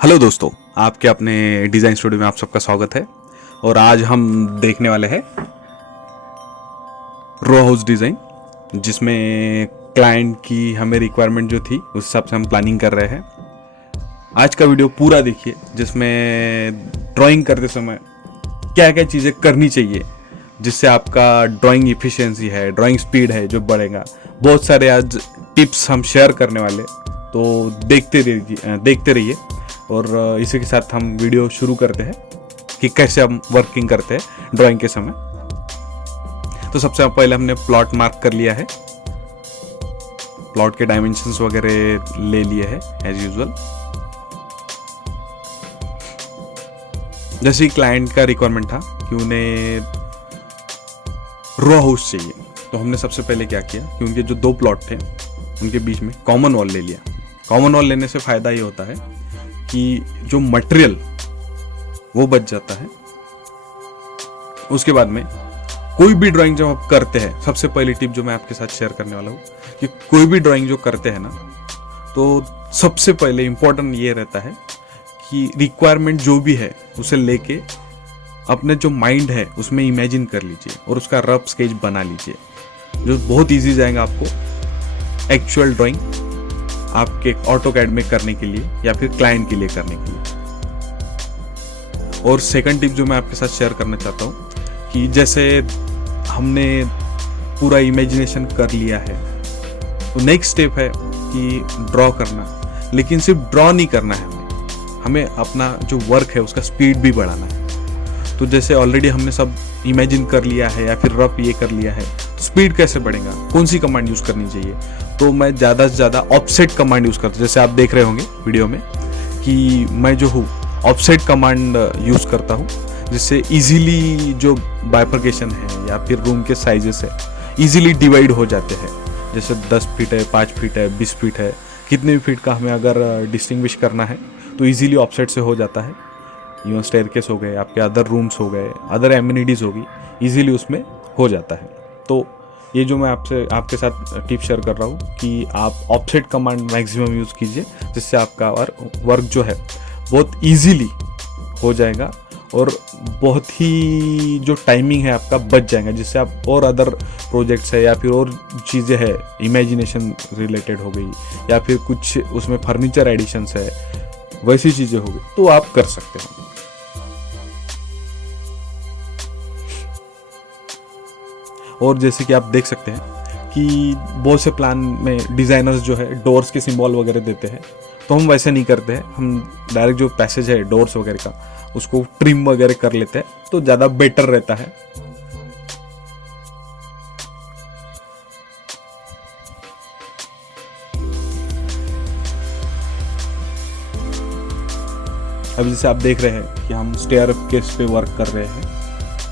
Hello दोस्तों, आपके अपने डिज़ाइन स्टूडियो में आप सबका स्वागत है। और आज हम देखने वाले हैं रो हाउस डिज़ाइन, जिसमें क्लाइंट की हमें रिक्वायरमेंट जो थी उस हिसाब से हम प्लानिंग कर रहे हैं। आज का वीडियो पूरा देखिए, जिसमें ड्राइंग करते समय क्या क्या चीज़ें करनी चाहिए जिससे आपका ड्राइंग इफिशिएंसी है, ड्राइंग स्पीड है जो बढ़ेगा। बहुत सारे आज टिप्स हम शेयर करने वाले, तो देखते रहिए। और इसी के साथ हम वीडियो शुरू करते हैं कि कैसे हम वर्किंग करते हैं ड्राइंग के समय। तो सबसे पहले हमने प्लॉट मार्क कर लिया है, प्लॉट के डायमेंशंस वगैरह ले लिए हैं एज यूजुअल। जैसे ही क्लाइंट का रिक्वायरमेंट था कि उन्हें रो हाउस चाहिए, तो हमने सबसे पहले क्या किया कि उनके जो दो प्लॉट थे उनके बीच में कॉमन वॉल ले लिया। कॉमन वॉल लेने से फ़ायदा ये होता है कि जो मटेरियल वो बच जाता है। उसके बाद में कोई भी ड्राइंग जब आप करते हैं, सबसे पहली टिप जो मैं आपके साथ शेयर करने वाला हूँ कि कोई भी ड्राइंग जो करते हैं ना, तो सबसे पहले इम्पोर्टेंट ये रहता है कि रिक्वायरमेंट जो भी है उसे लेके अपने जो माइंड है उसमें इमेजिन कर लीजिए और उसका रफ स्केच बना लीजिए, जो बहुत ईजी जाएगा आपको एक्चुअल ड्राइंग आपके ऑटोकैड में करने के लिए या फिर क्लाइंट के लिए करने के लिए। और सेकंड टिप जो मैं आपके साथ शेयर करना चाहता हूँ कि जैसे हमने पूरा इमेजिनेशन कर लिया है, तो नेक्स्ट स्टेप है कि ड्रॉ करना। लेकिन सिर्फ ड्रॉ नहीं करना है, हमें अपना जो वर्क है उसका स्पीड भी बढ़ाना है। तो जैसे ऑलरेडी हमने सब इमेजिन कर लिया है या फिर रफ ये कर लिया है, तो स्पीड कैसे बढ़ेगा, कौन सी कमांड यूज़ करनी चाहिए। तो मैं ज़्यादा से ज़्यादा ऑफसेट कमांड यूज़ करता हूँ। जैसे आप देख रहे होंगे वीडियो में कि मैं जो हूँ ऑफसेट कमांड यूज़ करता हूँ, जिससे इजीली जो बाइफर्केशन है या फिर रूम के साइजेस है इजीली डिवाइड हो जाते हैं। जैसे 10 फीट है, 5 फीट है, 20 फीट है, कितने भी फीट का हमें अगर डिस्टिंग्विश करना है तो ईजिली ऑफसेट से हो जाता है। इवन स्टेयरकेस हो गए, आपके अदर रूम्स हो गए, अदर एमिनिटीज़ होगी, ईजिली उसमें हो जाता है। तो ये जो मैं आपके साथ टिप शेयर कर रहा हूँ कि आप ऑफसेट कमांड मैक्सिमम यूज़ कीजिए, जिससे आपका वर्क जो है बहुत ईजीली हो जाएगा और बहुत ही जो टाइमिंग है आपका बच जाएगा, जिससे आप और अदर प्रोजेक्ट्स है या फिर और चीज़ें हैं इमेजिनेशन रिलेटेड हो गई या फिर कुछ उसमें फर्नीचर एडिशंस है, वैसी चीज़ें हो गई, तो आप कर सकते हैं। और जैसे कि आप देख सकते हैं कि बहुत से प्लान में डिज़ाइनर्स जो है डोर्स के सिंबल वगैरह देते हैं, तो हम वैसे नहीं करते हैं। हम डायरेक्ट जो पैसेज है डोर्स वगैरह का उसको ट्रिम वगैरह कर लेते हैं, तो ज़्यादा बेटर रहता है। अब जैसे आप देख रहे हैं कि हम स्टेयर केस पे वर्क कर रहे हैं,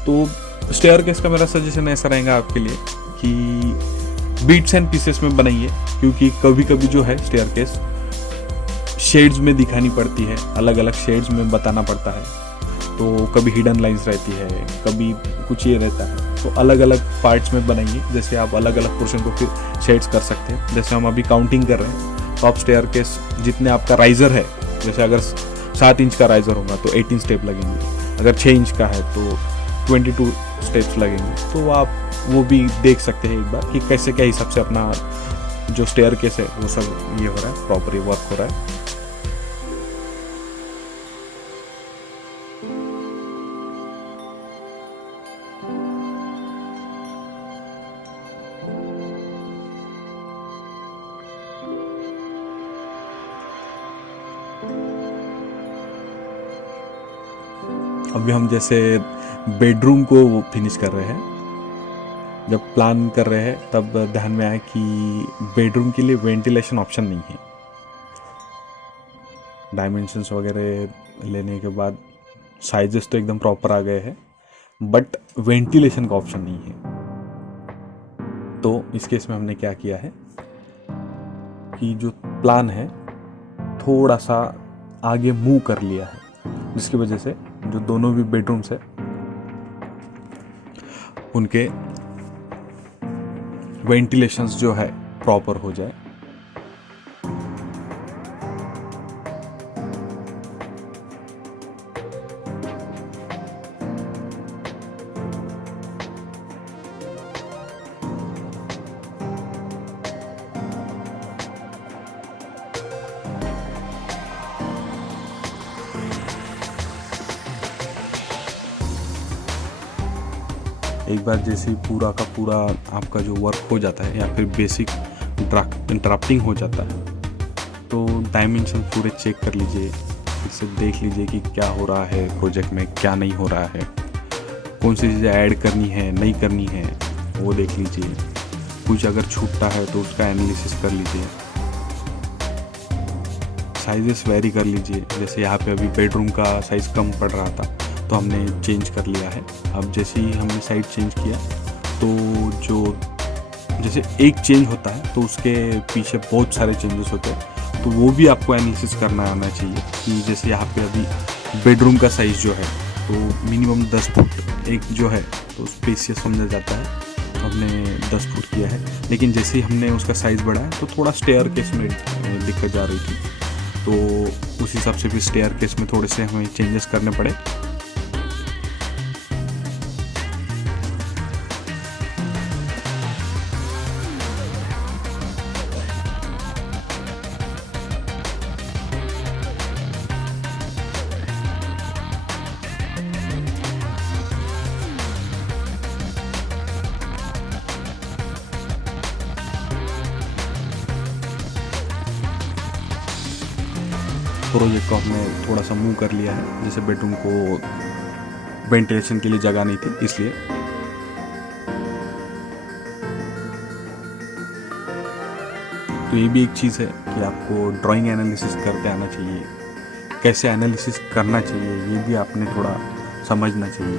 तो स्टेयर केस का मेरा सजेशन ऐसा रहेगा आपके लिए कि बीट्स एंड पीसेस में बनाइए, क्योंकि कभी कभी जो है स्टेयर केस शेड्स में दिखानी पड़ती है, अलग अलग शेड्स में बताना पड़ता है। तो कभी हिडन लाइंस रहती है, कभी कुछ ये रहता है, तो अलग अलग पार्ट्स में बनाइए। जैसे आप अलग अलग पोर्शन को फिर शेड्स कर सकते हैं। जैसे हम अभी काउंटिंग कर रहे हैं, तो आप स्टेयर केस जितने आपका राइजर है, जैसे अगर 7 इंच का राइजर होगा तो 18 स्टेप लगेंगे, अगर 6 इंच का है तो 22 स्टेप्स लगेंगे। तो आप वो भी देख सकते हैं एक बार कि कैसे क्या हिसाब से अपना जो स्टेयर केस है वो सब ये हो रहा है, प्रॉपर वर्क हो रहा है। अभी हम जैसे बेडरूम को फिनिश कर रहे हैं, जब प्लान कर रहे हैं तब ध्यान में आया कि बेडरूम के लिए वेंटिलेशन ऑप्शन नहीं है। डायमेंशंस वगैरह लेने के बाद साइजेस तो एकदम प्रॉपर आ गए हैं, बट वेंटिलेशन का ऑप्शन नहीं है। तो इस केस में हमने क्या किया है कि जो प्लान है थोड़ा सा आगे मूव कर लिया है, जिसकी वजह से जो दोनों भी बेडरूम्स है उनके वेंटिलेशंस जो है प्रॉपर हो जाए। एक बार जैसे ही पूरा का पूरा आपका जो वर्क हो जाता है या फिर बेसिक ड्राफ्टिंग हो जाता है, तो डायमेंशन पूरे चेक कर लीजिए, फिर से देख लीजिए कि क्या हो रहा है प्रोजेक्ट में, क्या नहीं हो रहा है, कौन सी चीज़ें ऐड करनी है नहीं करनी है वो देख लीजिए। कुछ अगर छूटता है तो उसका एनालिसिस कर लीजिए। साइजेस वेरी कर लीजिए, जैसे यहाँ पे अभी बेडरूम का साइज़ कम पड़ रहा था तो हमने चेंज कर लिया है। अब जैसे ही हमने साइड चेंज किया तो जो जैसे एक चेंज होता है तो उसके पीछे बहुत सारे चेंजेस होते हैं, तो वो भी आपको एनालिसिस करना आना चाहिए कि जैसे यहाँ पे अभी बेडरूम का साइज़ जो है तो मिनिमम 10 फुट एक जो है तो स्पेसियस समझा जाता है, तो हमने 10 फुट किया है। लेकिन जैसे ही हमने उसका साइज़ बढ़ाया तो थोड़ा स्टेयर केस में दिक्कत जा रही थी, तो उस हिसाब से भी स्टेयर केस में थोड़े से हमें चेंजेस करने पड़े। प्रोजेक्ट को हमने थोड़ा सा मूव कर लिया है, जैसे बेडरूम को वेंटिलेशन के लिए जगह नहीं थी इसलिए। तो ये भी एक चीज़ है कि आपको ड्राइंग एनालिसिस करते आना चाहिए, कैसे एनालिसिस करना चाहिए ये भी आपने थोड़ा समझना चाहिए।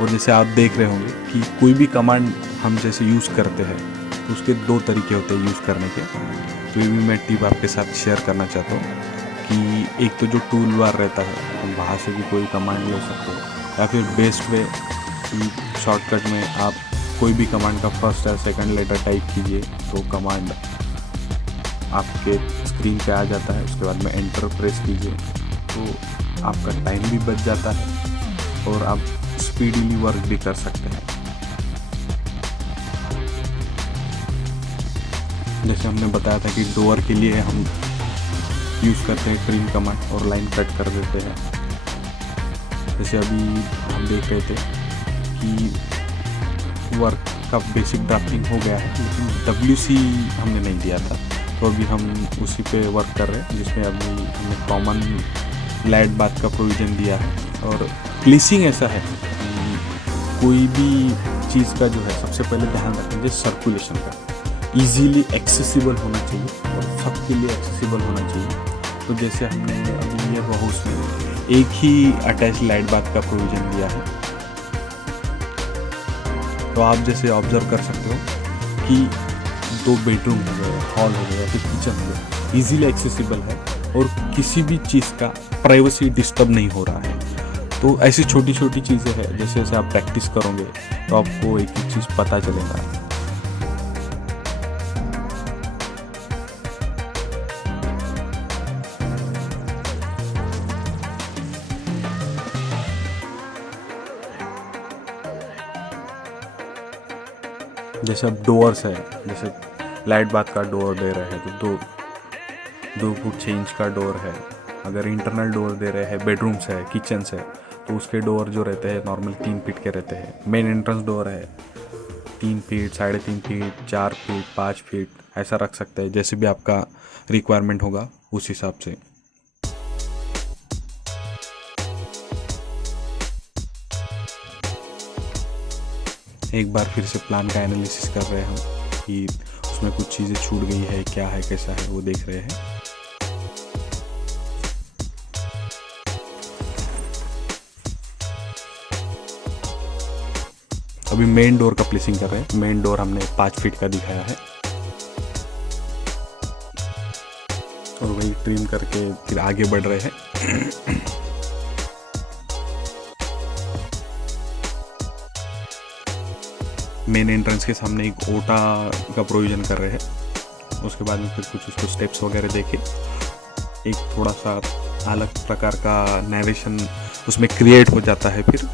और जैसे आप देख रहे होंगे कि कोई भी कमांड हम जैसे यूज़ करते हैं तो उसके 2 तरीके होते हैं यूज़ करने के। तो ये भी मैं टिप आपके साथ शेयर करना चाहता हूँ कि एक तो जो टूल बार रहता है हम वहाँ से भी कोई कमांड ले सकते हो, या फिर बेस्ट वे शॉर्टकट में आप कोई भी कमांड का फर्स्ट या सेकंड लेटर टाइप कीजिए तो कमांड आपके स्क्रीन पे आ जाता है। उसके बाद में एंटर प्रेस कीजिए तो आपका टाइम भी बच जाता है और आप स्पीडीली वर्क भी कर सकते हैं। जैसे हमने बताया था कि डोर के लिए हम यूज़ करते हैं ट्रिम कमांड और लाइन कट कर देते हैं। जैसे अभी हम देख रहे थे कि वर्क का बेसिक ड्राफ्टिंग हो गया है लेकिन WC हमने नहीं दिया था, तो अभी हम उसी पे वर्क कर रहे हैं जिसमें अभी हमने कॉमन लाइट बात का प्रोविज़न दिया है। और प्लेसिंग ऐसा है कि कोई भी चीज़ का जो है सबसे पहले ध्यान रखेंगे सर्कुलेशन का, इजीली एक्सेसिबल होना चाहिए और सबके लिए एक्सेसिबल होना चाहिए। तो जैसे हमने अभी ये हाउस में एक ही अटैच लाइट बाथ का प्रोविज़न दिया है, तो आप जैसे ऑब्जर्व कर सकते हो कि 2 बेडरूम हो गए, हॉल हो गया, फिर किचन हो गया, ईजीली एक्सेसिबल है और किसी भी चीज़ का प्राइवेसी डिस्टर्ब नहीं हो रहा है। तो ऐसी छोटी छोटी चीज़ें हैं, जैसे जैसे आप प्रैक्टिस करोगे तो आपको एक एक चीज़ पता चलेगा। जैसे अब डोर्स है, जैसे लाइट बाथ का डोर दे रहे हैं तो 2 फुट चेंज का डोर है। अगर इंटरनल डोर दे रहे हैं, बेडरूम्स है, किचन्स है, तो उसके डोर जो रहते हैं नॉर्मल 3 फीट के रहते हैं। मेन एंट्रेंस डोर है 3 फीट, 3.5 फीट, 4 फीट, 5 फीट, ऐसा रख सकते हैं जैसे भी आपका रिक्वायरमेंट होगा उस हिसाब से। एक बार फिर से प्लान का एनालिसिस कर रहे हैं हम कि उसमें कुछ चीज़ें छूट गई है, क्या है, कैसा है, वो देख रहे हैं। अभी मेन डोर का प्लेसिंग कर रहे हैं। मेन डोर हमने 5 फीट का दिखाया है और वही ट्रिम करके फिर आगे बढ़ रहे हैं। मेन एंट्रेंस के सामने एक ओटा का प्रोविज़न कर रहे हैं। उसके बाद में फिर कुछ उसको स्टेप्स वगैरह देके एक थोड़ा सा अलग प्रकार का नरेशन उसमें क्रिएट हो जाता है। फिर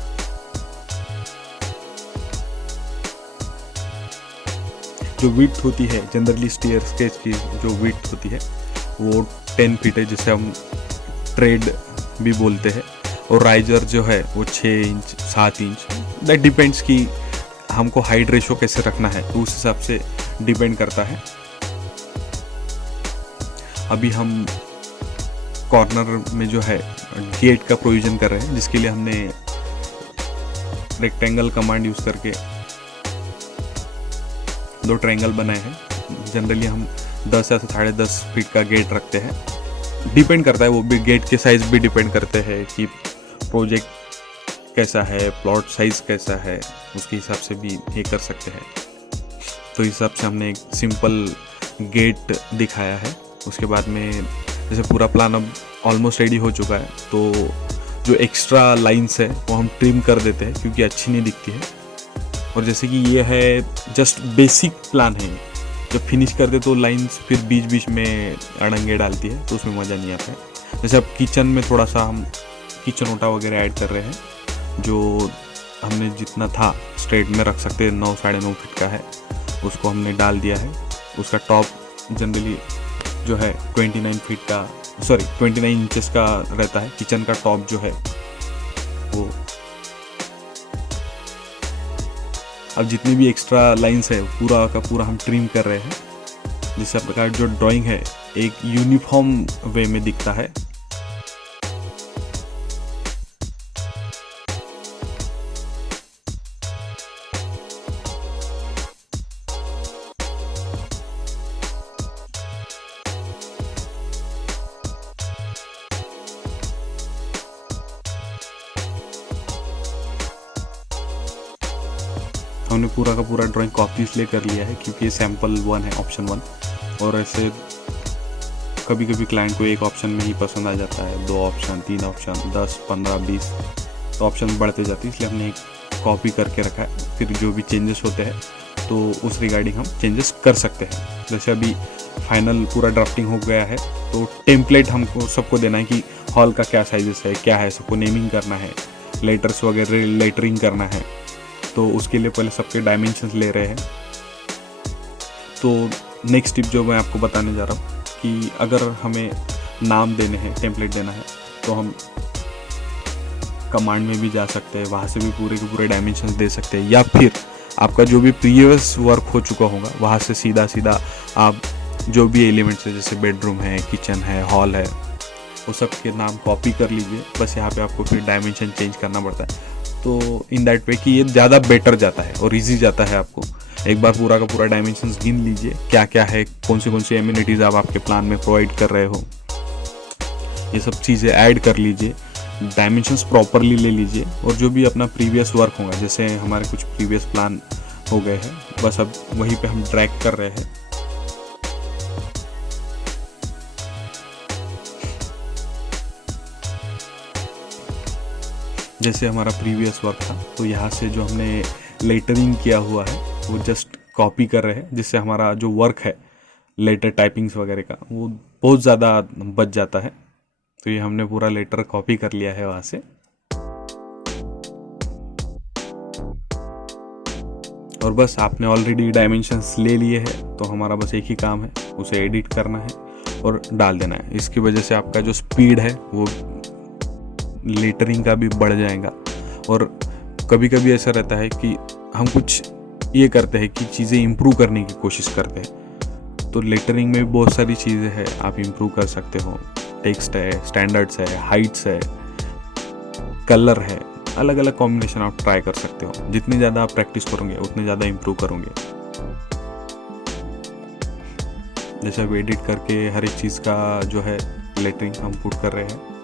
जो विड्थ होती है जनरली स्टेयरकेस की जो विड्थ होती है वो 10 फीट है, जिसे हम ट्रेड भी बोलते हैं, और राइजर जो है वो 6 इंच 7 इंच, दैट डिपेंड्स कि हमको हाइट रेशो कैसे रखना है, तो उस हिसाब से डिपेंड करता है। अभी हम कॉर्नर में जो है गेट का प्रोविजन कर रहे हैं, जिसके लिए हमने रेक्टेंगल कमांड यूज़ करके 2 ट्रायंगल बनाए हैं। जनरली हम 10 या 10.5 फीट का गेट रखते हैं, डिपेंड करता है, वो भी गेट के साइज भी डिपेंड करते हैं कि प्रोजेक्ट कैसा है, प्लॉट साइज कैसा है, उसके हिसाब से भी ये कर सकते हैं। तो इस हिसाब से हमने एक सिंपल गेट दिखाया है। उसके बाद में जैसे पूरा प्लान अब ऑलमोस्ट रेडी हो चुका है, तो जो एक्स्ट्रा लाइंस है वो हम ट्रिम कर देते हैं क्योंकि अच्छी नहीं दिखती है। और जैसे कि ये है जस्ट बेसिक प्लान है, जब फिनिश कर दे तो लाइंस फिर बीच बीच में अड़ंगे डालती है, तो उसमें मज़ा नहीं आता है। जैसे अब किचन में थोड़ा सा हम किचन ओटा वगैरह ऐड कर रहे हैं, जो हमने जितना था स्ट्रेट में रख सकते हैं, 9 साढ़े 9 फीट का है, उसको हमने डाल दिया है। उसका टॉप जनरली जो है 29 इंचेस का रहता है किचन का टॉप जो है वो। अब जितनी भी एक्स्ट्रा लाइंस है पूरा का पूरा हम ट्रिम कर रहे हैं, जिससे आपका जो ड्राइंग है एक यूनिफॉर्म वे में दिखता है। हमने पूरा का पूरा ड्राइंग कॉपी इसलिए कर लिया है क्योंकि ये सैम्पल 1 है, ऑप्शन 1, और ऐसे कभी कभी क्लाइंट को एक ऑप्शन में ही पसंद आ जाता है, 2 ऑप्शन 3 ऑप्शन 10 15 20 तो ऑप्शन बढ़ते जाते हैं, इसलिए हमने एक कॉपी करके रखा है। फिर जो भी चेंजेस होते हैं तो उस रिगार्डिंग हम चेंजेस कर सकते हैं। जैसे अभी फाइनल पूरा ड्राफ्टिंग हो गया है, तो टेम्पलेट हमको सबको देना है कि हॉल का क्या साइजेस है, क्या है, सबको नेमिंग करना है, लेटर्स वगैरह लेटरिंग करना है, तो उसके लिए पहले सबके डायमेंशंस ले रहे हैं। तो नेक्स्ट टिप जो मैं आपको बताने जा रहा हूँ कि अगर हमें नाम देने हैं, टेम्पलेट देना है, तो हम कमांड में भी जा सकते हैं, वहाँ से भी पूरे के पूरे डायमेंशंस दे सकते हैं, या फिर आपका जो भी प्रीवियस वर्क हो चुका होगा वहाँ से सीधा सीधा आप जो भी एलिमेंट्स है, जैसे बेडरूम है, किचन है, हॉल है, वो सब के नाम कॉपी कर लीजिए। बस यहाँ पे आपको फिर डायमेंशन चेंज करना पड़ता है, तो इन दैट वे कि ये ज़्यादा बेटर जाता है और इजी जाता है। आपको एक बार पूरा का पूरा डायमेंशंस गिन लीजिए, क्या क्या है, कौन सी एम्यूनिटीज़ आप आपके प्लान में प्रोवाइड कर रहे हो, ये सब चीज़ें ऐड कर लीजिए, डायमेंशंस प्रॉपरली ले लीजिए, और जो भी अपना प्रीवियस वर्क होगा, जैसे हमारे कुछ प्रीवियस प्लान हो गए हैं, बस अब वहीं पे हम ड्रैग कर रहे हैं। जैसे हमारा प्रीवियस वर्क था, तो यहाँ से जो हमने लेटरिंग किया हुआ है वो जस्ट कॉपी कर रहे हैं, जिससे हमारा जो वर्क है लेटर टाइपिंग्स वगैरह का वो बहुत ज़्यादा बच जाता है। तो ये हमने पूरा लेटर कॉपी कर लिया है वहाँ से। और बस आपने ऑलरेडी डायमेंशंस ले लिए हैं, तो हमारा बस एक ही काम है, उसे एडिट करना है और डाल देना है। इसकी वजह से आपका जो स्पीड है वो लेटरिंग का भी बढ़ जाएगा। और कभी कभी ऐसा रहता है कि हम कुछ ये करते हैं कि चीज़ें इम्प्रूव करने की कोशिश करते हैं, तो लेटरिंग में भी बहुत सारी चीज़ें हैं आप इम्प्रूव कर सकते हो। टेक्स्ट है, स्टैंडर्ड्स है, हाइट्स है, कलर है, अलग अलग कॉम्बिनेशन आप ट्राई कर सकते हो। जितनी ज़्यादा आप प्रैक्टिस करोगे उतने ज़्यादा इम्प्रूव करोगे। जैसे अब एडिट करके हर एक चीज़ का जो है लेटरिंग हम पुट कर रहे हैं।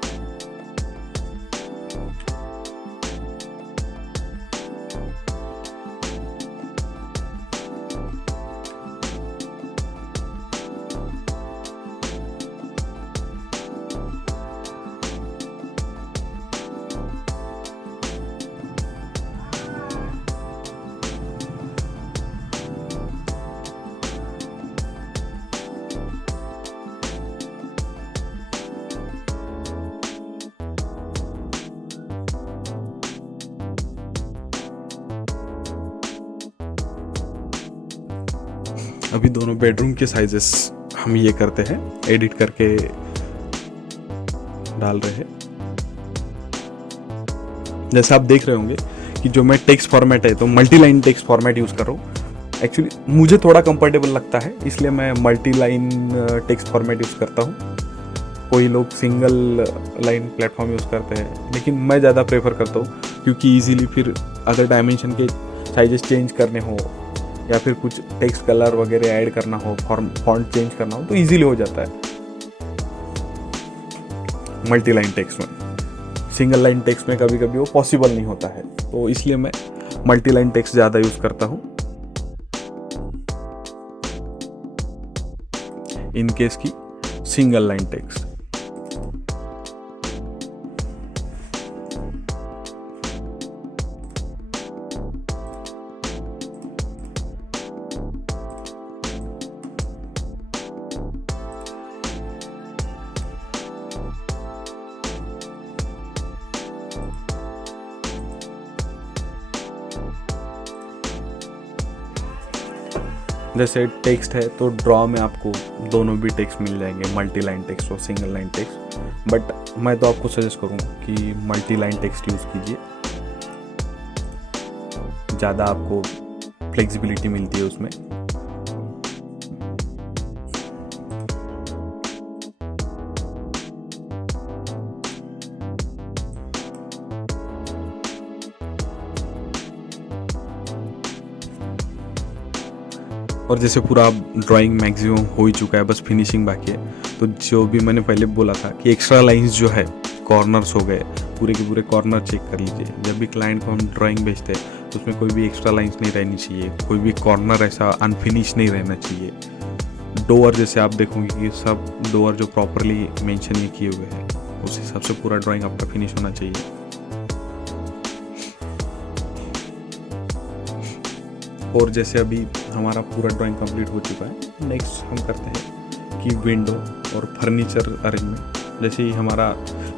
अभी दोनों बेडरूम के साइजेस हम ये करते हैं, एडिट करके डाल रहे हैं। जैसे आप देख रहे होंगे कि जो मैं टेक्स्ट फॉर्मेट है तो multi line text format use कर रहा हूँ। एक्चुअली मुझे थोड़ा कंफर्टेबल लगता है, इसलिए मैं multi line text format use करता हूँ। कोई लोग सिंगल लाइन प्लेटफॉर्म यूज़ करते हैं, लेकिन मैं ज़्यादा प्रेफर करता हूँ, क्योंकि इजीली फिर अगर डायमेंशन के साइजेस चेंज करने हो या फिर कुछ टेक्स्ट कलर वगैरह ऐड करना हो, फॉन्ट चेंज करना हो, तो इजीली हो जाता है मल्टी लाइन टेक्स्ट में। सिंगल लाइन टेक्स्ट में कभी कभी वो पॉसिबल नहीं होता है, तो इसलिए मैं मल्टी लाइन टेक्स्ट ज़्यादा यूज़ करता हूँ इन केस की सिंगल लाइन टेक्स्ट। जैसे टेक्स्ट है तो ड्रॉ में आपको दोनों भी टेक्स्ट मिल जाएंगे, मल्टी लाइन टेक्स्ट और सिंगल लाइन टेक्स्ट। बट मैं तो आपको सजेस्ट करूँगा कि मल्टी लाइन टेक्स्ट यूज़ कीजिए, ज़्यादा आपको फ्लेक्सिबिलिटी मिलती है उसमें। और जैसे पूरा ड्राइंग मैक्सिमम हो ही चुका है, बस फिनिशिंग बाकी है। तो जो भी मैंने पहले बोला था कि एक्स्ट्रा लाइंस जो है, कॉर्नर्स हो गए, पूरे के पूरे कॉर्नर चेक कर लीजिए। जब भी क्लाइंट को हम ड्राइंग भेजते हैं तो उसमें कोई भी एक्स्ट्रा लाइंस नहीं रहनी चाहिए, कोई भी कॉर्नर ऐसा अनफिनिश नहीं रहना चाहिए। डोअर जैसे आप देखोगे कि सब डोअर जो प्रॉपरली मेंशन ये किए हुए हैं, उस हिसाब से पूरा ड्राइंग आपका फिनिश होना चाहिए। और जैसे अभी हमारा पूरा ड्राइंग कंप्लीट हो चुका है, नेक्स्ट हम करते हैं कि विंडो और फर्नीचर अरेंजमेंट। जैसे ही हमारा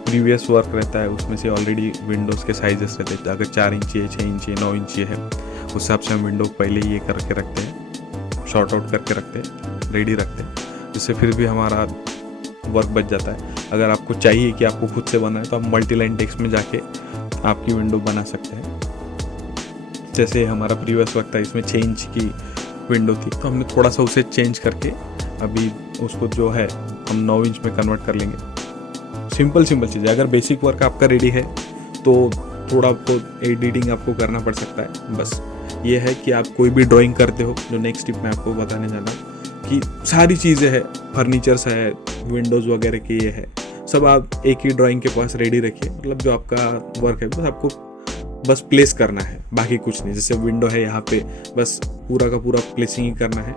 प्रीवियस वर्क रहता है उसमें से ऑलरेडी विंडोज़ के साइजेस रहते हैं, अगर 4 इंची है, 6 इंची है, 9 इंची है, उस हिसाब से हम विंडो पहले ही ये करके रखते हैं, शॉर्ट आउट करके रखते हैं, रेडी रखते हैं, जिससे फिर भी हमारा वर्क बच जाता है। अगर आपको चाहिए कि आपको खुद से बनाए तो आप मल्टी लाइन टेक्स्ट में जाके आपकी विंडो बना सकते हैं। जैसे हमारा प्रीवियस वर्क था, इसमें 6 इंच की विंडो थी, तो हमने थोड़ा सा उसे चेंज करके अभी उसको जो है हम 9 इंच में कन्वर्ट कर लेंगे। सिंपल चीज़ है। अगर बेसिक वर्क आपका रेडी है तो थोड़ा आपको एडिटिंग आपको करना पड़ सकता है। बस ये है कि आप कोई भी ड्राइंग करते हो, जो नेक्स्ट टिप मैं आपको बताने जा रहा हूँ कि सारी चीज़ें हैं, फर्नीचर्स है, विंडोज़ वगैरह के ये है, सब आप एक ही ड्राइंग के पास रेडी रखिए। मतलब जो आपका वर्क है बस आपको बस प्लेस करना है, बाकी कुछ नहीं। जैसे विंडो है यहाँ पे, बस पूरा का पूरा प्लेसिंग ही करना है।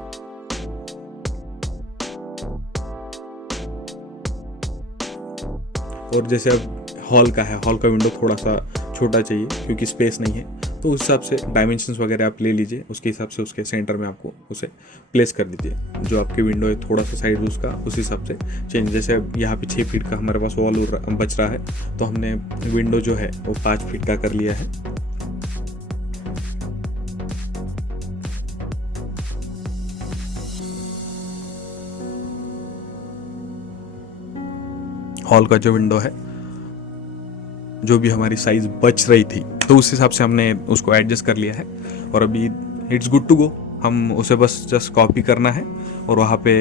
और जैसे अब हॉल का है, हॉल का विंडो थोड़ा सा छोटा चाहिए क्योंकि स्पेस नहीं है, तो उस हिसाब से डायमेंशंस वगैरह आप ले लीजिए, उसके हिसाब से उसके सेंटर में आपको उसे प्लेस कर दीजिए। जो आपकी विंडो है थोड़ा सा साइड उसका उस हिसाब से चेंज। जैसे अब यहाँ पे 6 फीट का हमारे पास वॉल बच रहा है, तो हमने विंडो जो है वो 5 फीट का कर लिया है। हॉल का जो विंडो है, जो भी हमारी साइज बच रही थी, तो उस हिसाब से हमने उसको एडजस्ट कर लिया है और अभी इट्स गुड टू गो। हम उसे बस जस्ट कॉपी करना है और वहाँ पे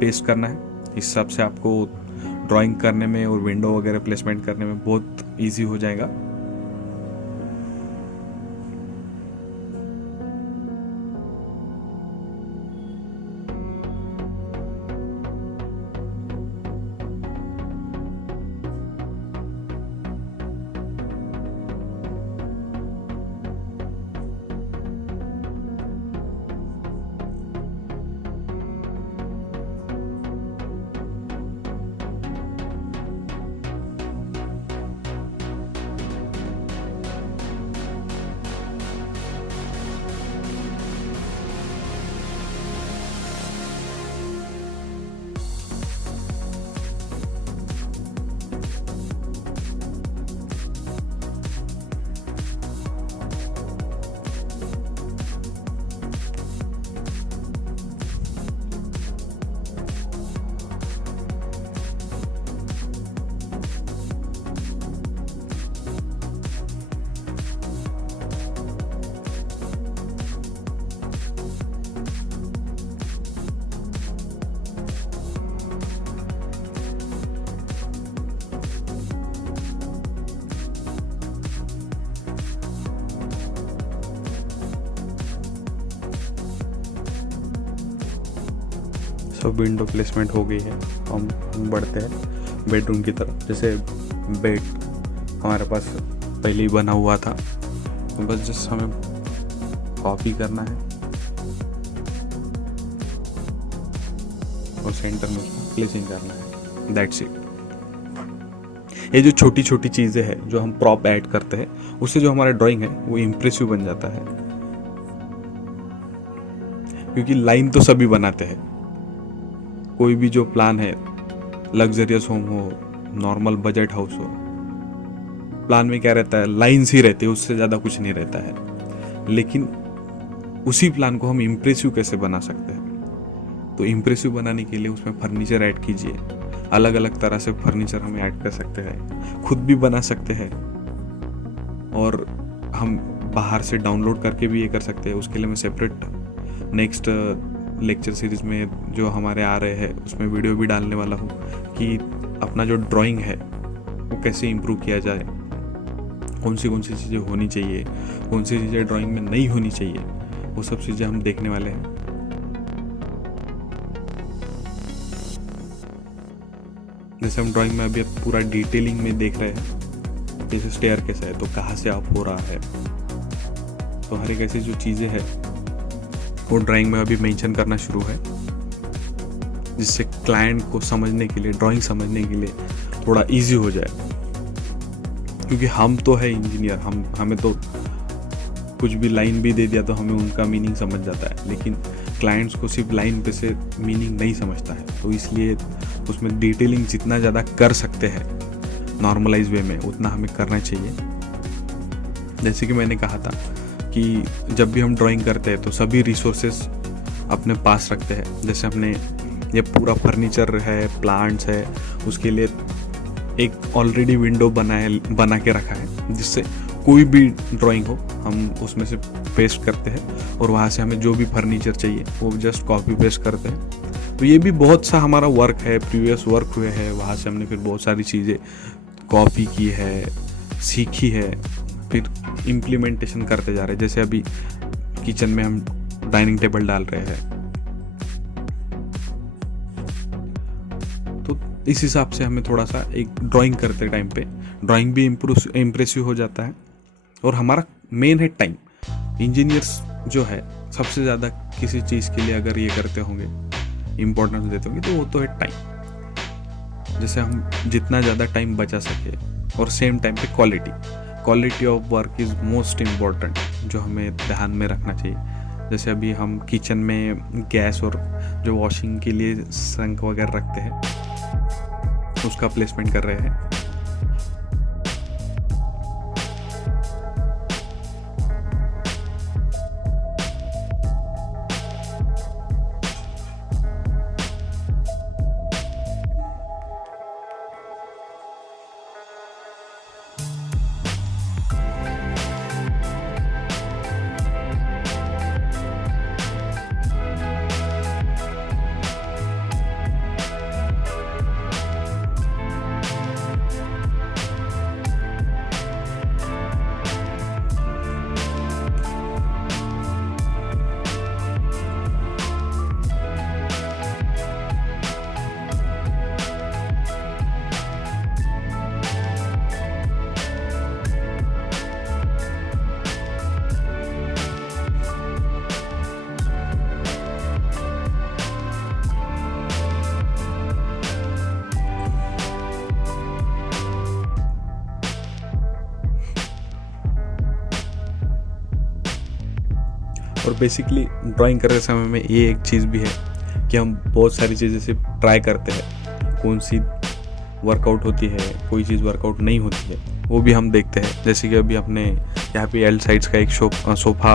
पेस्ट करना है। इस हिसाब से आपको ड्राइंग करने में और विंडो वगैरह प्लेसमेंट करने में बहुत ईजी हो जाएगा। सब विंडो प्लेसमेंट हो गई है। हम बढ़ते हैं बेडरूम की तरफ। जैसे बेड हमारे पास पहले ही बना हुआ था, तो बस जस्ट हमें कॉपी करना है और सेंटर में उसको प्लेसिंग करना है, दैट्स इट। ये जो छोटी छोटी चीज़ें हैं जो हम प्रॉप ऐड करते हैं, उससे जो हमारा ड्राइंग है वो इम्प्रेसिव बन जाता है। क्योंकि लाइन तो सभी बनाते हैं, कोई भी जो प्लान है, लग्जरियस होम हो, नॉर्मल बजट हाउस हो, प्लान में क्या रहता है, लाइन्स ही रहती है, उससे ज़्यादा कुछ नहीं रहता है। लेकिन उसी प्लान को हम इम्प्रेसिव कैसे बना सकते हैं? तो इम्प्रेसिव बनाने के लिए उसमें फर्नीचर ऐड कीजिए। अलग अलग तरह से फर्नीचर हम ऐड कर सकते हैं, खुद भी बना सकते हैं, और हम बाहर से डाउनलोड करके भी ये कर सकते हैं। उसके लिए मैं सेपरेट नेक्स्ट लेक्चर सीरीज में जो हमारे आ रहे हैं उसमें वीडियो भी डालने वाला हूँ कि अपना जो ड्राइंग है वो कैसे इम्प्रूव किया जाए, कौन सी चीज़ें होनी चाहिए, कौन सी चीज़ें ड्राइंग में नहीं होनी चाहिए, वो सब चीज़ें हम देखने वाले हैं। जैसे हम ड्राइंग में अभी पूरा डिटेलिंग में देख रहे हैं, जैसे स्टेयर कैसा है तो कहाँ से अप हो रहा है, तो हर एक ऐसी जो चीज़ें हैं वो ड्राइंग में अभी मेंशन करना शुरू है, जिससे क्लाइंट को समझने के लिए, ड्राइंग समझने के लिए थोड़ा इजी हो जाए। क्योंकि हम तो है इंजीनियर, हमें तो कुछ भी लाइन भी दे दिया तो हमें उनका मीनिंग समझ जाता है, लेकिन क्लाइंट्स को सिर्फ लाइन पे से मीनिंग नहीं समझता है। तो इसलिए उसमें डिटेलिंग जितना ज़्यादा कर सकते हैं नॉर्मलाइज वे में, उतना हमें करना चाहिए। जैसे कि मैंने कहा था कि जब भी हम ड्राइंग करते हैं तो सभी रिसोर्सेस अपने पास रखते हैं। जैसे हमने ये पूरा फर्नीचर है, प्लांट्स है, उसके लिए एक ऑलरेडी विंडो बना के रखा है, जिससे कोई भी ड्राइंग हो हम उसमें से पेस्ट करते हैं और वहाँ से हमें जो भी फर्नीचर चाहिए वो जस्ट कॉपी पेस्ट करते हैं। तो ये भी बहुत सा हमारा वर्क है, प्रीवियस वर्क हुए हैं, वहाँ से हमने फिर बहुत सारी चीज़ें कॉपी की है, सीखी है, फिर इम्प्लीमेंटेशन करते जा रहे हैं। जैसे अभी किचन में हम डाइनिंग टेबल डाल रहे हैं, तो इस हिसाब से हमें थोड़ा सा एक ड्राइंग करते टाइम पे ड्राइंग भी इम्प्रेसिव हो जाता है। और हमारा मेन है टाइम। इंजीनियर्स जो है सबसे ज़्यादा किसी चीज़ के लिए अगर ये करते होंगे, इम्पोर्टेंस देते होंगे, तो वो तो है टाइम। जैसे हम जितना ज़्यादा टाइम बचा सके, और सेम टाइम पे quality of work is most important, जो हमें ध्यान में रखना चाहिए। जैसे अभी हम किचन में गैस और जो वॉशिंग के लिए सिंक वगैरह रखते हैं, उसका प्लेसमेंट कर रहे हैं। और बेसिकली ड्राइंग करते समय में ये एक चीज़ भी है कि हम बहुत सारी चीज़ें से ट्राई करते हैं, कौन सी वर्कआउट होती है, कोई चीज़ वर्कआउट नहीं होती है, वो भी हम देखते हैं। जैसे कि अभी हमने यहाँ पे एल साइड्स का एक सोफ़ा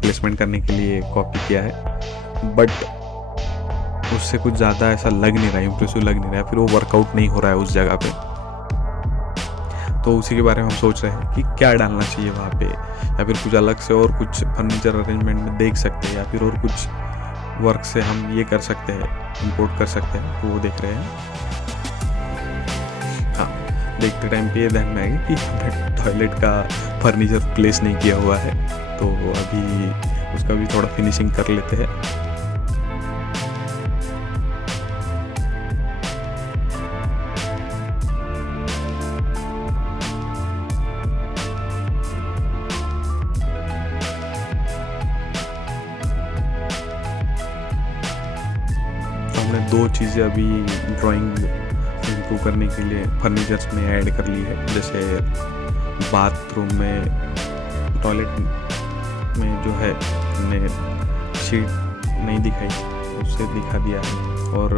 प्लेसमेंट करने के लिए कॉपी किया है, बट उससे कुछ ज़्यादा ऐसा लग नहीं रहा है, इम्प्रेसिव लग नहीं रहा है, फिर वो वर्कआउट नहीं हो रहा है उस जगह पे। तो उसी के बारे में हम सोच रहे हैं कि क्या डालना चाहिए वहाँ पे, या फिर कुछ अलग से और कुछ फर्नीचर अरेंजमेंट में देख सकते हैं, या फिर और कुछ वर्क से हम ये कर सकते हैं, इंपोर्ट कर सकते हैं। तो वो देख रहे हैं। हाँ, देखते टाइम पे ये ध्यान में आएगा कि हमने टॉयलेट का फर्नीचर प्लेस नहीं किया हुआ है, तो अभी उसका भी थोड़ा फिनिशिंग कर लेते हैं। हमने 2 चीज़ें अभी ड्राइंग इम्प्रूव करने के लिए फर्नीचर्स में ऐड कर ली है। जैसे बाथरूम में, टॉयलेट में जो है हमने शीट नहीं दिखाई, उससे दिखा दिया है। और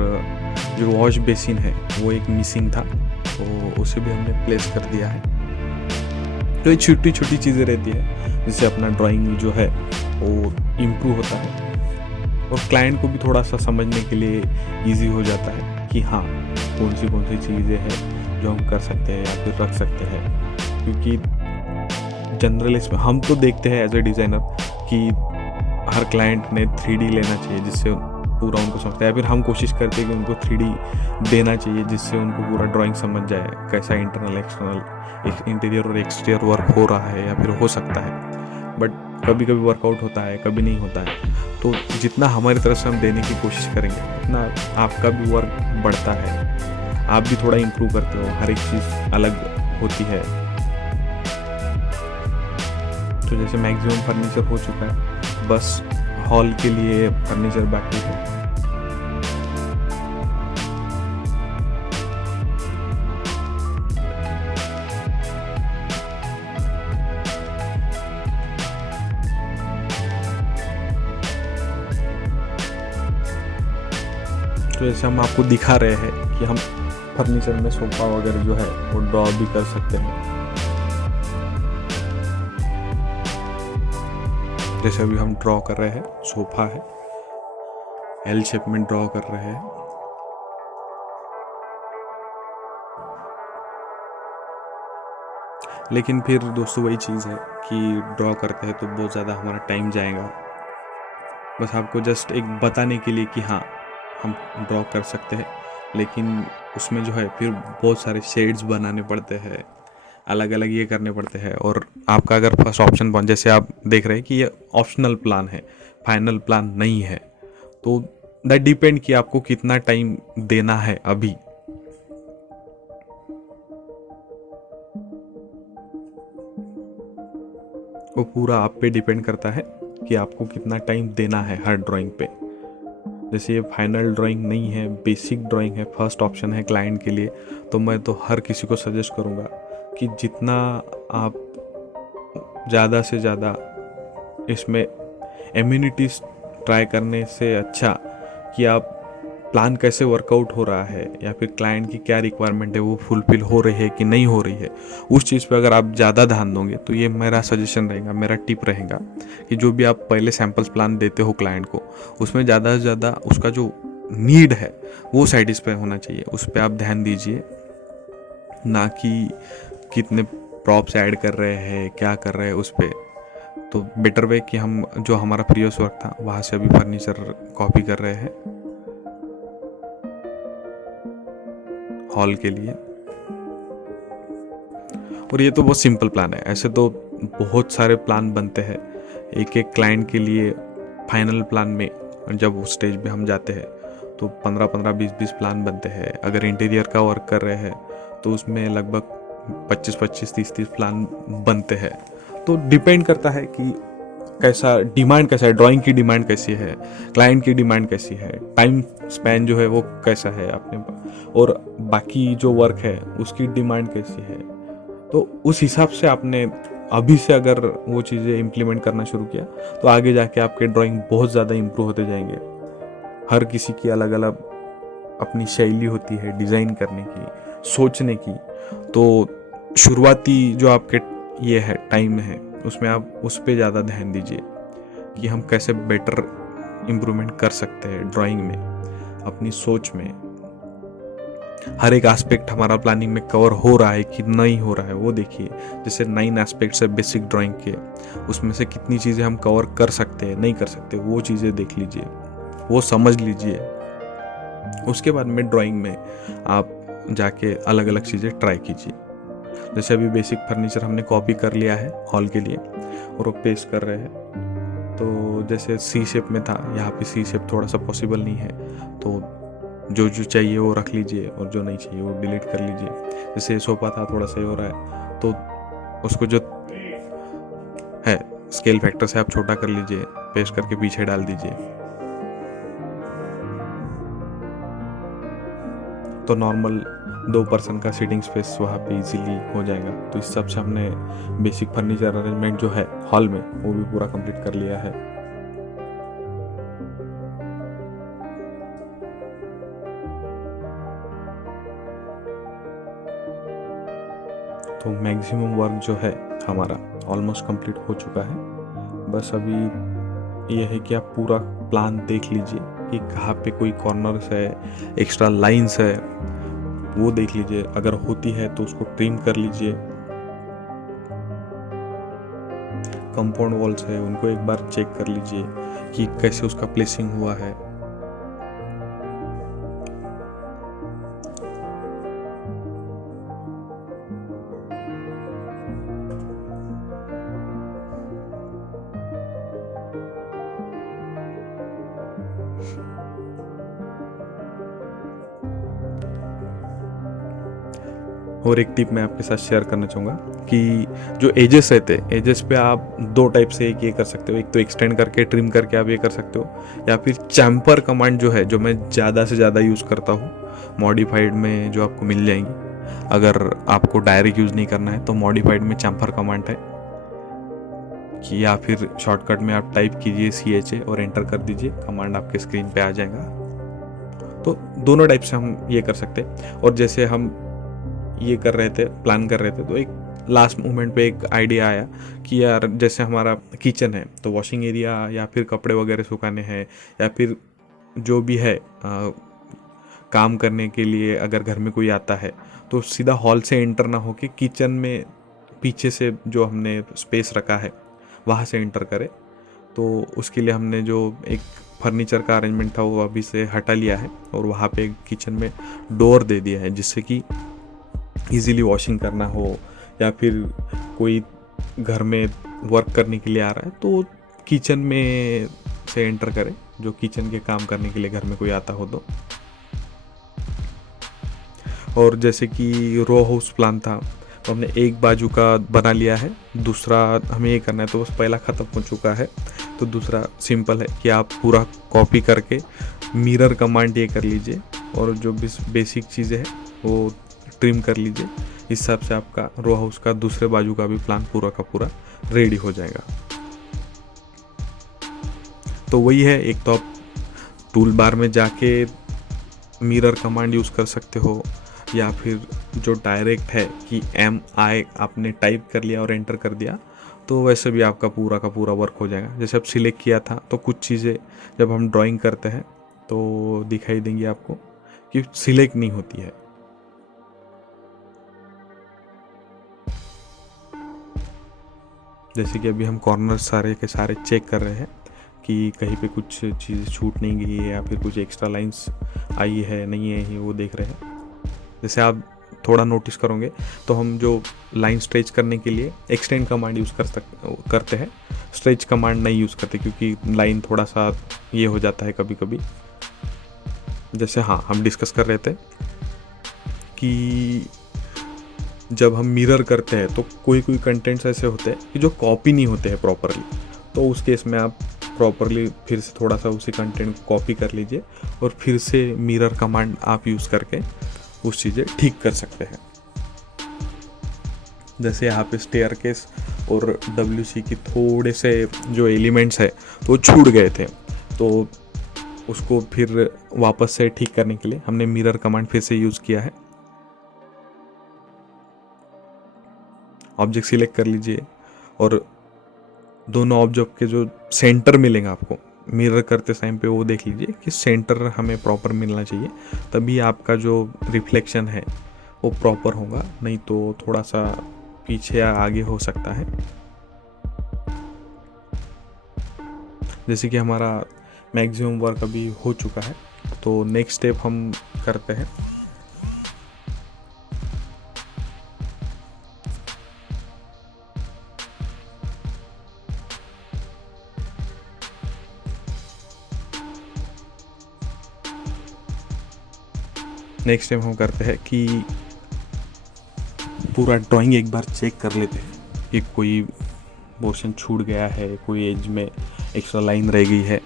जो वॉश बेसिन है वो एक मिसिंग था, तो उसे भी हमने प्लेस कर दिया है। तो ये छोटी छोटी चीज़ें रहती है जिससे अपना ड्राइंग जो है वो इम्प्रूव होता है और क्लाइंट को भी थोड़ा सा समझने के लिए इजी हो जाता है कि हाँ कौन सी चीज़ें हैं जो हम कर सकते हैं या फिर रख सकते हैं। क्योंकि जनरली इसमें हम तो देखते हैं एज ए डिज़ाइनर कि हर क्लाइंट ने 3D लेना चाहिए जिससे पूरा उनको समझता है, या फिर हम कोशिश करते हैं कि उनको 3D देना चाहिए जिससे उनको पूरा ड्राइंग समझ जाए कैसा इंटरनल एक्सटर्नल इंटीरियर और एक्सटीरियर वर्क हो रहा है या फिर हो सकता है। बट कभी कभी वर्कआउट होता है, कभी नहीं होता है। तो जितना हमारी तरफ से हम देने की कोशिश करेंगे उतना आपका भी वर्क बढ़ता है, आप भी थोड़ा इम्प्रूव करते हो, हर एक चीज़ अलग होती है। तो जैसे मैक्सिमम फर्नीचर हो चुका है, बस हॉल के लिए फर्नीचर बाकी है। तो जैसे हम आपको दिखा रहे हैं कि हम फर्नीचर में सोफा वगैरह जो है वो ड्रॉ भी कर सकते हैं। जैसे अभी हम ड्रॉ कर रहे हैं, सोफा है, एल शेप में ड्रॉ कर रहे हैं। लेकिन फिर दोस्तों वही चीज़ है कि ड्रॉ करते हैं तो बहुत ज़्यादा हमारा टाइम जाएगा। बस आपको जस्ट एक बताने के लिए कि हाँ हम ड्रॉ कर सकते हैं, लेकिन उसमें जो है फिर बहुत सारे शेड्स बनाने पड़ते हैं, अलग अलग ये करने पड़ते हैं। और आपका अगर फर्स्ट ऑप्शन बन, जैसे आप देख रहे हैं कि ये ऑप्शनल प्लान है, फाइनल प्लान नहीं है, तो दैट डिपेंड कि आपको कितना टाइम देना है अभी। वो पूरा आप पे डिपेंड करता है कि आपको कितना टाइम देना है हर ड्राइंग पे। जैसे ये फाइनल ड्राइंग नहीं है, बेसिक ड्राइंग है, फर्स्ट ऑप्शन है क्लाइंट के लिए, तो मैं तो हर किसी को सजेस्ट करूँगा कि जितना आप ज़्यादा से ज़्यादा इसमें एम्यूनिटीज ट्राई करने से अच्छा कि आप प्लान कैसे वर्कआउट हो रहा है या फिर क्लाइंट की क्या रिक्वायरमेंट है वो फुलफिल हो रही है कि नहीं हो रही है, उस चीज़ पे अगर आप ज़्यादा ध्यान दोगे तो ये मेरा सजेशन रहेगा, मेरा टिप रहेगा कि जो भी आप पहले सैम्पल्स प्लान देते हो क्लाइंट को, उसमें ज़्यादा से ज़्यादा उसका जो नीड है वो सेटिस्फाई होना चाहिए, उस पर आप ध्यान दीजिए, ना कि कितने प्रॉप्स ऐड कर रहे हैं, क्या कर रहे हैं उस पर। तो बेटर वे कि हम जो हमारा प्रीवियस वर्क था वहाँ से अभी फर्नीचर कॉपी कर रहे हैं हॉल के लिए। और ये तो बहुत सिंपल प्लान है, ऐसे तो बहुत सारे प्लान बनते हैं एक एक क्लाइंट के लिए। फाइनल प्लान में जब उस स्टेज पे हम जाते हैं तो 15-15, 20-20 प्लान बनते हैं। अगर इंटीरियर का वर्क कर रहे हैं तो उसमें लगभग 25-25, 30-30 प्लान बनते हैं। तो डिपेंड करता है कि कैसा डिमांड कैसा है, ड्राइंग की डिमांड कैसी है, क्लाइंट की डिमांड कैसी है, टाइम स्पैन जो है वो कैसा है अपने पास, और बाकी जो वर्क है उसकी डिमांड कैसी है। तो उस हिसाब से आपने अभी से अगर वो चीज़ें इम्प्लीमेंट करना शुरू किया तो आगे जाके आपके ड्राइंग बहुत ज़्यादा इम्प्रूव होते जाएंगे। हर किसी की अलग अलग अपनी शैली होती है डिज़ाइन करने की, सोचने की। तो शुरुआती जो आपके ये है टाइम है उसमें आप उस पर ज़्यादा ध्यान दीजिए कि हम कैसे बेटर इम्प्रूवमेंट कर सकते हैं ड्राइंग में, अपनी सोच में। हर एक एस्पेक्ट हमारा प्लानिंग में कवर हो रहा है कि नहीं हो रहा है वो देखिए। जैसे 9 एस्पेक्ट्स है बेसिक ड्राइंग के, उसमें से कितनी चीज़ें हम कवर कर सकते हैं, नहीं कर सकते, वो चीज़ें देख लीजिए, वो समझ लीजिए। उसके बाद में ड्राइंग में आप जाके अलग अलग चीज़ें ट्राई कीजिए। जैसे अभी बेसिक फर्नीचर हमने कॉपी कर लिया है हॉल के लिए और वो पेस्ट कर रहे हैं। तो जैसे सी शेप में था, यहाँ पे सी शेप थोड़ा सा पॉसिबल नहीं है, तो जो जो चाहिए वो रख लीजिए और जो नहीं चाहिए वो डिलीट कर लीजिए। जैसे सोफा था थोड़ा सही हो रहा है तो उसको जो है स्केल फैक्टर से आप छोटा कर लीजिए, पेस्ट करके पीछे डाल दीजिए। तो नॉर्मल 2 पर्सन का सीटिंग स्पेस वहाँ पे इजीली हो जाएगा। तो इस हिसाब से हमने बेसिक फर्नीचर अरेंजमेंट जो है हॉल में वो भी पूरा कंप्लीट कर लिया है। तो मैक्सिमम वर्क जो है हमारा ऑलमोस्ट कंप्लीट हो चुका है। बस अभी यह है कि आप पूरा प्लान देख लीजिए कि कहाँ पे कोई कॉर्नर्स है, एक्स्ट्रा लाइंस है, वो देख लीजिए। अगर होती है तो उसको ट्रिम कर लीजिए। कंपाउंड वॉल्स है उनको एक बार चेक कर लीजिए कि कैसे उसका प्लेसिंग हुआ है। और एक टिप मैं आपके साथ शेयर करना चाहूँगा कि जो एजेस रहते हैं, एजेस पे आप 2 टाइप से एक ये कर सकते हो। एक तो एक्सटेंड करके ट्रिम करके आप ये कर सकते हो, या फिर चैम्पर कमांड जो है, जो मैं ज़्यादा से ज़्यादा यूज़ करता हूँ, मॉडिफाइड में जो आपको मिल जाएंगी। अगर आपको डायरेक्ट यूज़ नहीं करना है तो मॉडिफाइड में चैम्पर कमांड है कि, या फिर शॉर्टकट में आप टाइप कीजिए CHA और एंटर कर दीजिए, कमांड आपके स्क्रीन पे आ जाएगा। तो दोनों टाइप से हम ये कर सकते हैं। और जैसे हम ये कर रहे थे, प्लान कर रहे थे, तो एक लास्ट मोमेंट पे एक आइडिया आया कि यार जैसे हमारा किचन है तो वॉशिंग एरिया या फिर कपड़े वगैरह सुखाने हैं या फिर जो भी है काम करने के लिए अगर घर में कोई आता है तो सीधा हॉल से एंटर ना होके किचन में पीछे से जो हमने स्पेस रखा है वहाँ से एंटर करे। तो उसके लिए हमने जो एक फर्नीचर का अरेंजमेंट था वो अभी से हटा लिया है और वहाँ पे किचन में डोर दे दिया है, जिससे कि इजीली वॉशिंग करना हो या फिर कोई घर में वर्क करने के लिए आ रहा है तो किचन में से एंटर करे, जो किचन के काम करने के लिए घर में कोई आता हो तो। और जैसे कि रो हाउस प्लान था तो हमने एक बाजू का बना लिया है, दूसरा हमें ये करना है तो बस पहला ख़त्म हो चुका है। तो दूसरा सिंपल है कि आप पूरा कॉपी करके मिरर कमांड ये कर लीजिए और जो भी बेसिक चीज़ें हैं वो ट्रिम कर लीजिए। इस हिसाब से आपका रो हाउस का दूसरे बाजू का भी प्लान पूरा का पूरा रेडी हो जाएगा। तो वही है, एक तो आप टूल बार में जाके मिरर कमांड यूज़ कर सकते हो, या फिर जो डायरेक्ट है कि MI आपने टाइप कर लिया और एंटर कर दिया तो वैसे भी आपका पूरा का पूरा वर्क हो जाएगा। जैसे अब सिलेक्ट किया था तो कुछ चीज़ें जब हम ड्राइंग करते हैं तो दिखाई देंगी आपको कि सिलेक्ट नहीं होती है। जैसे कि अभी हम कॉर्नर सारे के सारे चेक कर रहे हैं कि कहीं पे कुछ चीज़ छूट नहीं गई है या फिर कुछ एक्स्ट्रा लाइंस आई है नहीं है, वो देख रहे हैं। जैसे आप थोड़ा नोटिस करोगे तो हम जो लाइन स्ट्रेच करने के लिए एक्सटेंड कमांड यूज़ करते हैं, स्ट्रेच कमांड नहीं यूज़ करते क्योंकि लाइन थोड़ा सा ये हो जाता है कभी कभी। जैसे हाँ, हम डिस्कस कर रहे थे कि जब हम मिरर करते हैं तो कोई कोई कंटेंट्स ऐसे होते हैं कि जो कॉपी नहीं होते हैं प्रॉपरली, तो उस केस में आप प्रॉपरली फिर से थोड़ा सा उसी कंटेंट को कॉपी कर लीजिए और फिर से मिरर कमांड आप यूज़ करके उस चीज़ें ठीक कर सकते हैं। जैसे यहाँ पे स्टेयरकेस और WC की थोड़े से जो एलिमेंट्स है तो छूट गए थे, तो उसको फिर वापस से ठीक करने के लिए हमने मिरर कमांड फिर से यूज़ किया है। ऑब्जेक्ट सिलेक्ट कर लीजिए और दोनों ऑब्जेक्ट के जो सेंटर मिलेंगे आपको मिरर करते टाइम पे वो देख लीजिए कि सेंटर हमें प्रॉपर मिलना चाहिए, तभी आपका जो रिफ्लेक्शन है वो प्रॉपर होगा, नहीं तो थोड़ा सा पीछे या आगे हो सकता है। जैसे कि हमारा मैक्सिमम वर्क अभी हो चुका है तो नेक्स्ट स्टेप हम करते हैं। नेक्स्ट टाइम हम करते हैं कि पूरा ड्राइंग एक बार चेक कर लेते हैं कि कोई पोर्शन छूट गया है, कोई एज में एक्स्ट्रा लाइन रह गई है।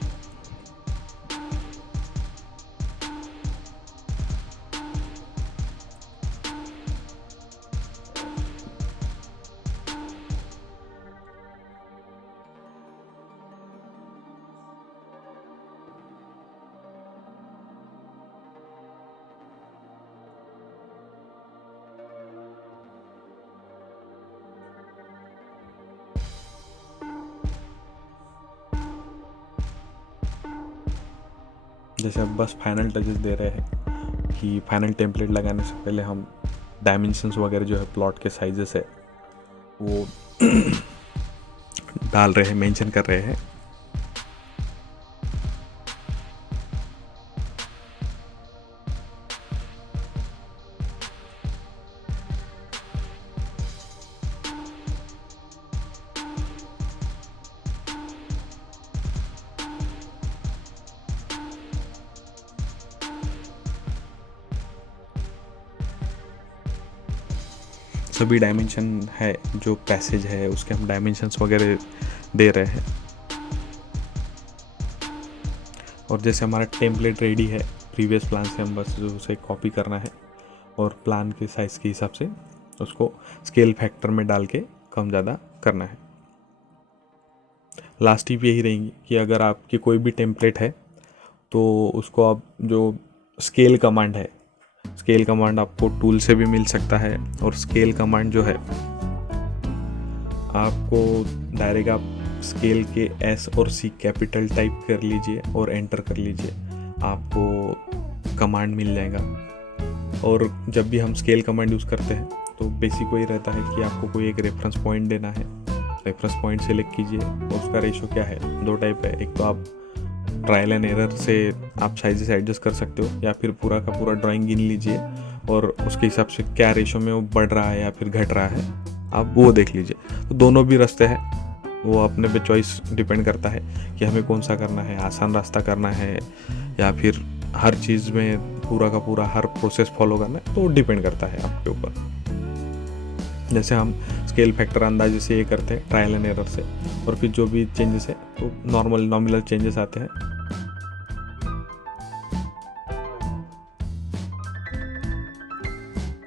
जैसे अब बस फाइनल टचेस दे रहे हैं कि फाइनल टेम्पलेट लगाने से पहले हम डायमेंशंस वगैरह जो है प्लॉट के साइजेस है वो डाल रहे हैं, मेंशन कर रहे हैं। सभी डायमेंशन है, जो पैसेज है उसके हम डायमेंशंस वगैरह दे रहे हैं। और जैसे हमारा टेम्पलेट रेडी है प्रीवियस प्लान से, हम बस जो उसे कॉपी करना है और प्लान के साइज़ के हिसाब से उसको स्केल फैक्टर में डाल के कम ज़्यादा करना है। लास्ट टिप यही रहेंगी कि अगर आपकी कोई भी टेम्पलेट है तो उसको आप जो स्केल कमांड है, स्केल कमांड आपको टूल से भी मिल सकता है। और स्केल कमांड जो है आपको डायरेक्ट आप स्केल के एस और सी कैपिटल टाइप कर लीजिए और एंटर कर लीजिए, आपको कमांड मिल जाएगा। और जब भी हम स्केल कमांड यूज़ करते हैं तो बेसिक वही रहता है कि आपको कोई एक रेफरेंस पॉइंट देना है। रेफरेंस पॉइंट सेलेक्ट कीजिए और उसका रेशो क्या है, 2 टाइप है। एक तो आप ट्रायल एंड एरर से आप साइजेस एडजस्ट कर सकते हो, या फिर पूरा का पूरा ड्राइंग गिन लीजिए और उसके हिसाब से क्या रेशो में वो बढ़ रहा है या फिर घट रहा है आप वो देख लीजिए। तो दोनों भी रास्ते हैं, वो अपने पे चॉइस डिपेंड करता है कि हमें कौन सा करना है, आसान रास्ता करना है या फिर हर चीज़ में पूरा का पूरा हर प्रोसेस फॉलो करना है, तो डिपेंड करता है आपके ऊपर। जैसे हम स्केल फैक्टर अंदाजे से ये करते हैं ट्रायल एंड एरर से, और फिर जो भी चेंजेस है तो नॉर्मल नॉमिनल चेंजेस आते हैं।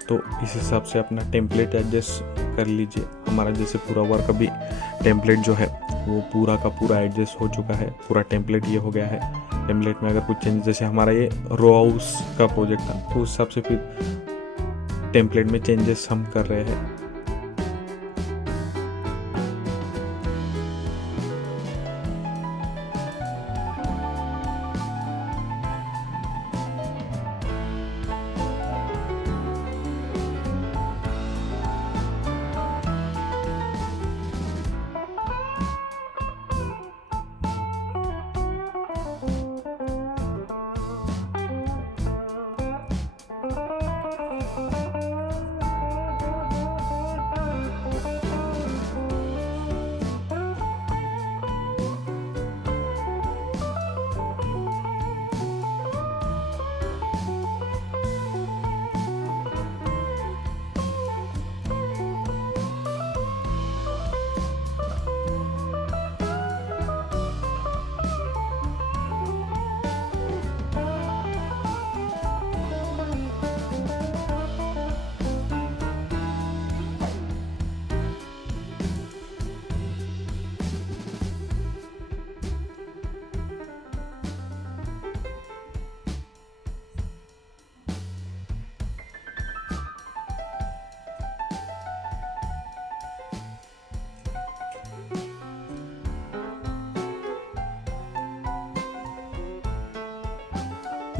तो इस हिसाब से अपना टेम्पलेट एडजस्ट कर लीजिए। हमारा जैसे पूरा वर्क अभी टेम्पलेट जो है वो पूरा का पूरा एडजस्ट हो चुका है, पूरा टेम्पलेट ये हो गया है। टेम्पलेट में अगर कुछ चेंजेस, जैसे हमारा ये रो हाउस का प्रोजेक्ट था तो उस हिसाब से फिर टेम्पलेट में चेंजेस हम कर रहे हैं।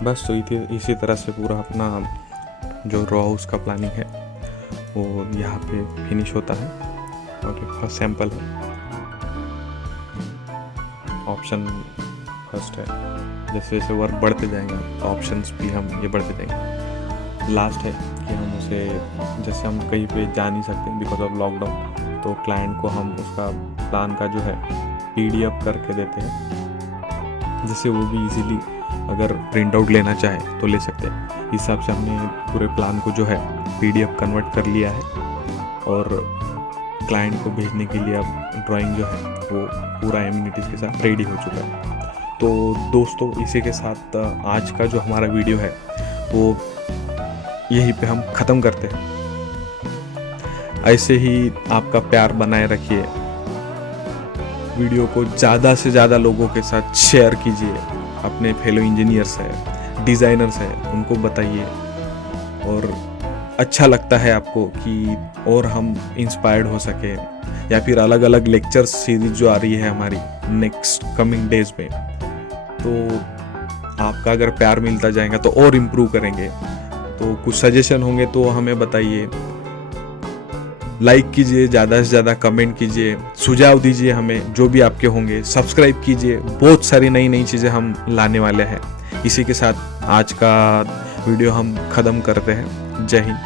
बस तो इसी तरह से पूरा अपना जो रो हाउस का प्लानिंग है वो यहाँ पे फिनिश होता है। और ये फर्स्ट सैंपल है, ऑप्शन फर्स्ट है। जैसे जैसे वर्क बढ़ते जाएंगे तो ऑप्शंस भी हम ये बढ़ते जाएंगे। लास्ट है कि हम उसे, जैसे हम कहीं पे जा नहीं सकते बिकॉज ऑफ लॉकडाउन, तो क्लाइंट को हम उसका प्लान का जो है PDF करके देते हैं, जिससे वो भी इजीली अगर प्रिंट आउट लेना चाहे तो ले सकते हैं। इस हिसाब से हमने पूरे प्लान को जो है PDF कन्वर्ट कर लिया है और क्लाइंट को भेजने के लिए अब ड्राइंग जो है वो पूरा एमिनिटीज़ के साथ रेडी हो चुका है। तो दोस्तों इसी के साथ आज का जो हमारा वीडियो है वो यहीं पे हम ख़त्म करते हैं। ऐसे ही आपका प्यार बनाए रखिए, वीडियो को ज़्यादा से ज़्यादा लोगों के साथ शेयर कीजिए। अपने फेलो इंजीनियर्स है, डिज़ाइनर्स है, उनको बताइए। और अच्छा लगता है आपको कि और हम इंस्पायर्ड हो सके, या फिर अलग अलग लेक्चर्स सीरीज जो आ रही है हमारी नेक्स्ट कमिंग डेज में, तो आपका अगर प्यार मिलता जाएगा तो और इम्प्रूव करेंगे। तो कुछ सजेशन होंगे तो हमें बताइए, लाइक कीजिए, ज़्यादा से ज़्यादा कमेंट कीजिए, सुझाव दीजिए हमें जो भी आपके होंगे, सब्सक्राइब कीजिए, बहुत सारी नई नई चीज़ें हम लाने वाले हैं। इसी के साथ आज का वीडियो हम ख़त्म करते हैं। जय हिंद।